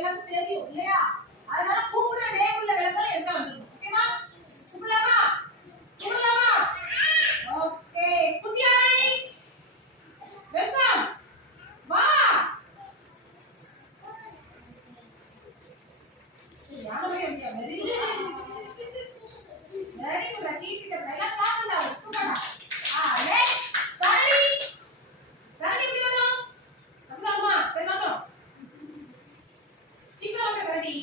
எல்லாத்துக்கும் தெரியும் இல்லையா? அதனால கூப்பிடுற நேம் உள்ள விலங்குகள் எங்க வந்துரும். ஓகேவா? கூப்பிடலாமா? கூப்பிடலாமா? ஓகே. குட்டியானை வெல்கம். வா. யானை அப்படியே வெரி குட். சீக்கிட்ட எல்லாம் சாப்பிடா. சூப்பரா. நெக்ஸ்ட் கரடி. கரடி எப்படி வரும்? அப்படிதாம்மா. சரி வாங்க. சீக்கிரம் வாங்க கரடி.